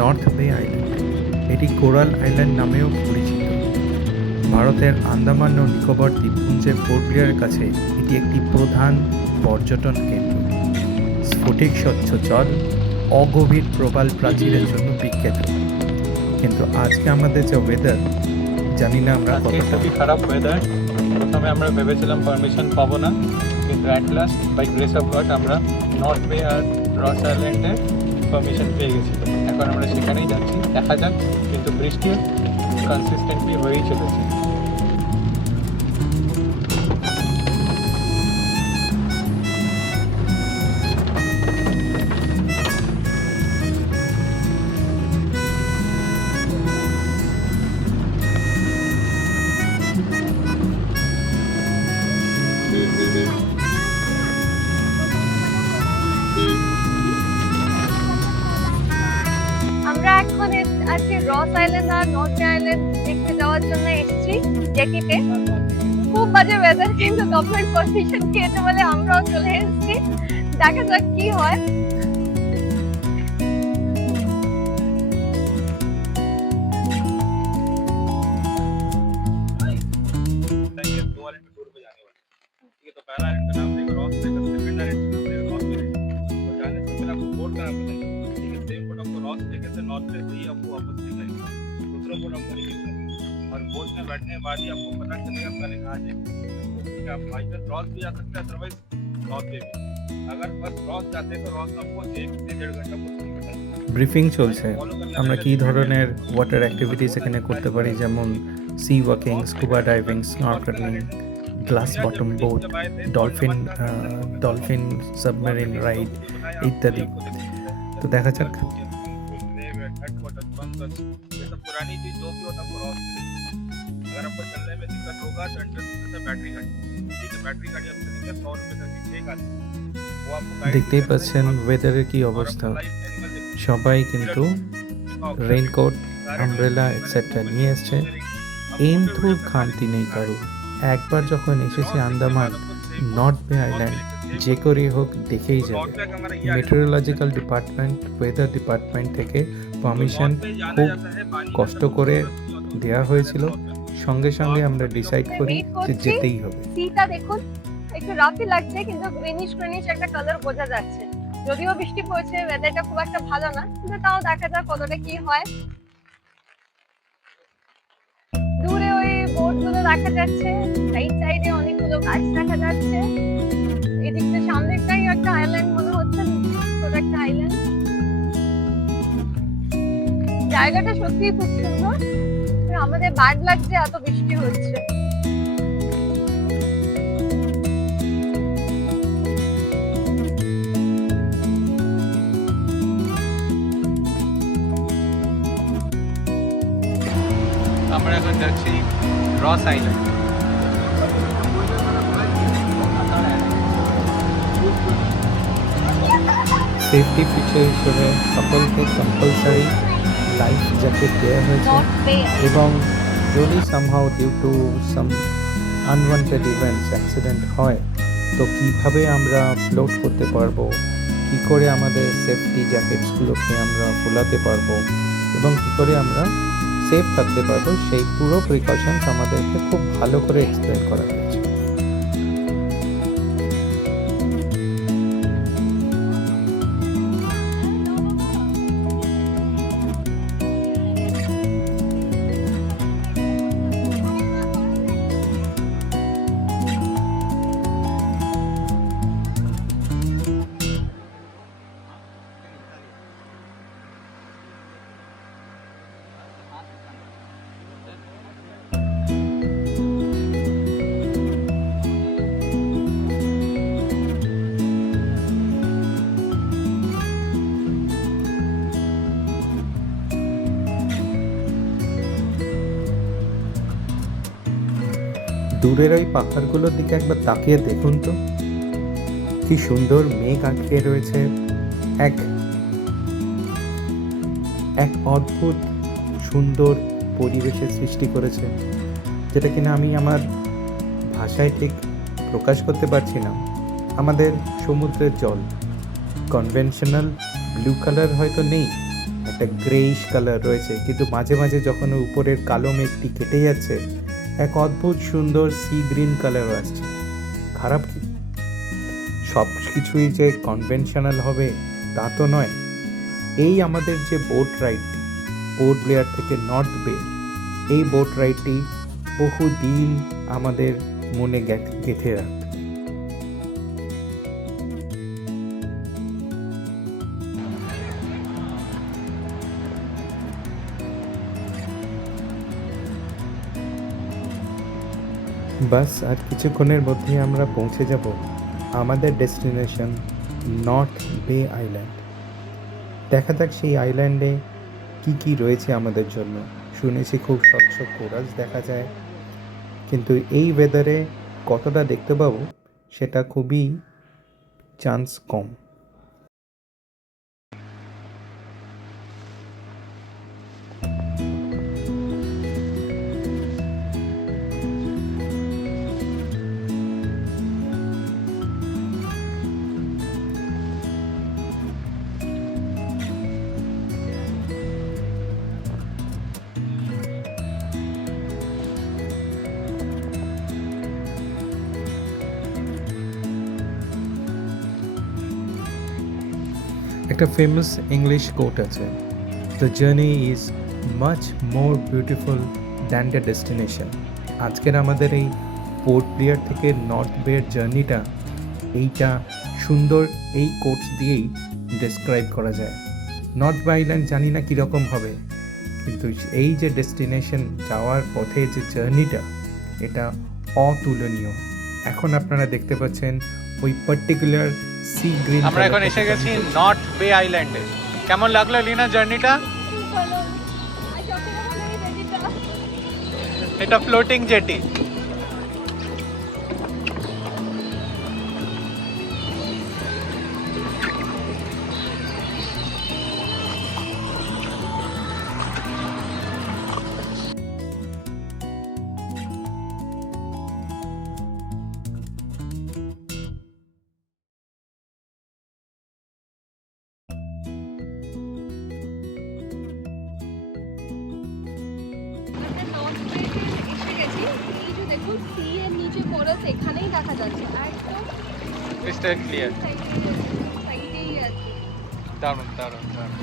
North বে island. এটি coral island নামেও পরিচিত। ভারতের আন্দামান ও নিকোবর দ্বীপপুঞ্জের পোর্ট ব্লেয়ারের কাছে এটি একটি প্রধান পর্যটন কেন্দ্র। স্ফটিক স্বচ্ছ জল, অগভীর প্রবাল প্রাচীরের জন্য বিখ্যাত। কিন্তু আজকে আমাদের যে ওয়েদার, জানি না আমরা আজকে কতটা খুবই খারাপ ওয়েদার। প্রথমে আমরা ভেবেছিলাম পারমিশন পাবো না, কিন্তু at last by grace of God আমরা নর্থ বে আর রস আইল্যান্ডের পারমিশন পেয়ে গেছি। এখন আমরা সেখানেই যাচ্ছি, দেখা যাক। কিন্তু বৃষ্টি কনসিস্টেন্টলি হয়েই চলেছে। আমরা এখন আজকে রস আইল্যান্ড আর নর্থ আইল্যান্ড দেখতে যাওয়ার জন্য এসেছি জেটিতে। খুব বাজে ওয়েদার, কিন্তু গভর্নমেন্ট পারমিশন দিয়েছে বলে আমরাও চলে এসেছি। দেখা যাক কি হয়। और बोट में बैठने के बाद ही आपको पता चलेगा पहले कहाँ जाएंगे। ठीक है, आप बाई चांस रॉस भी जा सकते हैं, अदरवाइज रॉस पे भी। अगर बस रॉस जाते हैं तो रॉस आपको 1 से 1.5 घंटा कुछ नहीं मिलेगा। ব্রিফিং চলছে আমরা কী ধরনের ওয়াটার অ্যাক্টিভিটিস এখানে করতে পারি, যেমন sea walking, scuba diving, snorkelling, glass bottom boat, dolphin submarine ride ইত্যাদি। তো দেখা যাক। ये सब पुरानी चीज जो भी होता है आपको रॉस मिलेगी। अगर आपको चलने में दिक्कत होगा तो एंट्रेंस फीस है बैटरी गाड़ी। ठीक है, बैटरी गाड़ी आपसे लेंगे 100 रुपए तक की एक आदमी। वो आपको गाइड দেখতেই পাচ্ছেন ওয়েদারের কি অবস্থা। সবাই কিন্তু রেইনকোট, আমব্রেলা এটসেট্রা নিয়ে এসছে। এমথুর খামতি নেই কারো। একবার যখন এসেছে আন্দামান, নর্থ বে আইল্যান্ড যে করে হোক দেখেই যাবে। মেটেরোলজিক্যাল ডিপার্টমেন্ট, ওয়েদার ডিপার্টমেন্ট থেকে পারমিশন খুব কষ্ট করে দেওয়া হয়েছিল। সঙ্গে সঙ্গে আমরা ডিসাইড করি যে যেতেই হবে। সিটা দেখুন, একটু রাফি লাগছে, কিন্তু গ্রিনিশ গ্রিনিশ একটা কালার বোঝা যাচ্ছে। যদিও বৃষ্টি পড়ছে, ওয়েদারটা খুব একটা ভালো না, কিন্তু তাও দেখা যাক কতটা কি হয়। দূরে ওই বোটগুলো দেখা যাচ্ছে, সাইড সাইডে অনেকগুলো গাছ দেখা যাচ্ছে। এদিকটা সামনেটাই একটা আইল্যান্ড মনে হচ্ছে, ছোট একটা আইল্যান্ড। জায়গাটা সত্যি খুব সুন্দর। আমাদের ব্যাড লাগছে, এত বৃষ্টি হচ্ছে। আমরা এখন যাচ্ছি রস আইল্যান্ড। সেফটি ফিচার হিসেবে সকলকে কম্পালসারি লাইফ জ্যাকেট দেওয়া হয়েছে, এবং যদি somehow due to some unwanted events accident হয় তো কীভাবে আমরা ফ্লোট করতে পারবো, কী করে আমাদের সেফটি জ্যাকেটসগুলোকে আমরা ফোলাতে পারবো এবং কী করে আমরা সেফ থাকতে পারবো, সেই পুরো প্রিকশনস আমাদেরকে খুব ভালো করে এক্সপ্লেন করা হয়েছে। দূরের ওই পাহাড়গুলোর দিকে একবার তাকিয়ে দেখুন তো, কি সুন্দর মেঘ আটকে রয়েছে। এক অদ্ভুত সুন্দর পরিবেশের সৃষ্টি করেছে, যেটা কিনা আমি আমার ভাষায় ঠিক প্রকাশ করতে পারছি না। আমাদের সমুদ্রের জল কনভেনশনাল ব্লু কালার হয়তো নেই, একটা গ্রেইশ কালার রয়েছে, কিন্তু মাঝে মাঝে যখন উপরের কালো মেঘটি কেটে যাচ্ছে এক অদ্ভুত সুন্দর সি গ্রিন কালারও আসছে। খারাপ কি? সব কিছুই যে কনভেনশনাল হবে তা তো নয়। এই আমাদের যে বোট রাইডটি পোর্ট ব্লেয়ার থেকে নর্থ বে, এই বোট রাইডটি বহুদিন আমাদের মনে গেঁথে রাখবে। বাস আর কিছুক্ষণের মধ্যেই আমরা পৌঁছে যাব আমাদের ডেস্টিনেশন নর্থ বে আইল্যান্ড। দেখা যাক সেই আইল্যান্ডে কি কি রয়েছে আমাদের জন্য। শুনেছি খুব স্বচ্ছ কোরাল দেখা যায়, কিন্তু এই ওয়েদারে কতটা দেখতে পাবো সেটা খুবই চান্স কম। একটা ফেমাস ইংলিশ কোট আছে, the journey is much more beautiful than the destination. আজকের আমাদের এই পোর্ট ব্লেয়ার থেকে নর্থ বের জার্নিটা এইটা সুন্দর এই কোটস দিয়েই ডেসক্রাইব করা যায়। নর্থ বে আইল্যান্ড জানি না কীরকম হবে, কিন্তু এই যে ডেস্টিনেশন যাওয়ার পথে যে জার্নিটা এটা অতুলনীয়। এখন আপনারা দেখতে পাচ্ছেন ওই পার্টিকুলার সি গ্রিন। আমরা এখন এসে গেছি নর্থ বে আইল্যান্ডে। কেমন লাগলো লিনা জার্নিটা? এটা ফ্লোটিং জেটি। এসে গেছি। এই যে দেখুন সি এর নিচে কোরাল এখানেই দেখা যাচ্ছে, একদম ক্রিস্টাল ক্লিয়ার। সাইডেই আছে। দারুণ দারুণ দারুণ।